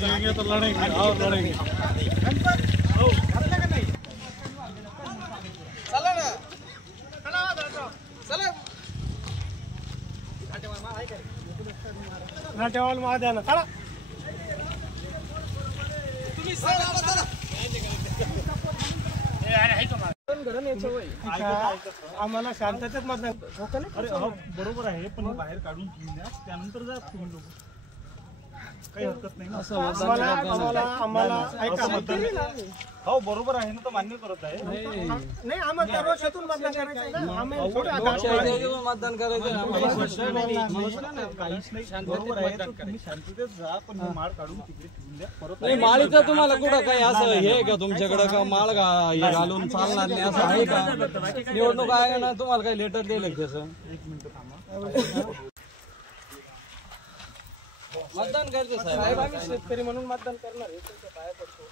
लड़ेंगे तो लड़ेंगे और लड़ेंगे। नाट्यवाल महाद्यान चला आम्हाला शांततेत मतदान बरोबर आहे, पण बाहेर काढून घेऊन द्या, त्यानंतर जा तुम्ही लोक, काही हरकत नाही। हो बरोबर आहे ना, तर मान्य करत आहे। नाही आम्हाला रोषातून मतदान करायचं ना, आम्ही मतदान करायचं काहीच नाही, बरोबर आहे। तर तुम्ही शांततेत जा, पण माळ काढून तिकडे ठेवून द्या परत। नाही माळीचं तुम्हाला कुठं काही असं हे का तुमच्याकडे का माळ घालून चालणार नाही असं आहे का? निवडणूक आहे ना, तुम्हाला काही लेटर दिलं त्याचं? एक मिनिट थांबा, मतदान करायचं साहेब, आम्ही शेतकरी म्हणून मतदान करणार आहे, तुमच्या पाया पडतो।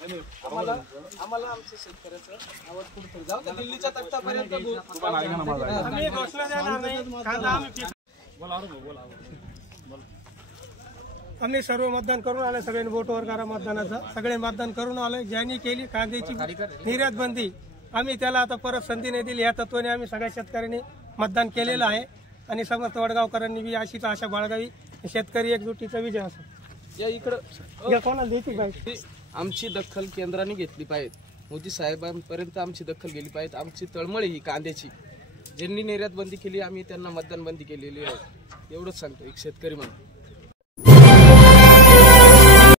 आम्हाला आमच्या शेतकऱ्याचं आवाज कुठं जाऊ द्या, दिल्लीच्या तख्तापर्यंत आम्ही घोषणा देणार नाही। आम्ही सर्व मतदान करून आले, सगळ्यांनी बोटवर करा मतदानाचं, सगळे मतदान करून आले। ज्यांनी केली कांद्याची निर्यात बंदी, आम्ही त्याला आता परत संधी नाही दिली, या तत्वाने आम्ही सगळ्या शेतकऱ्यांनी मतदान केलेलं आहे आणि समस्त वडगावकरांनी बी अशीच आशा बाळगावी, शेतकरी एकजुटीचा विजय असो। या इकडं कोणाला द्यायची पाहिजे, आमची दखल केंद्राने घेतली पाहिजे, मोदी साहेबांपर्यंत आमची दखल गेली पाहिजे। आमची तळमळ ही कांद्याची, ज्यांनी निर्यात बंदी केली आम्ही त्यांना मतदान बंदी केलेली आहे, एवढंच सांगतो एक शेतकरी म्हणून।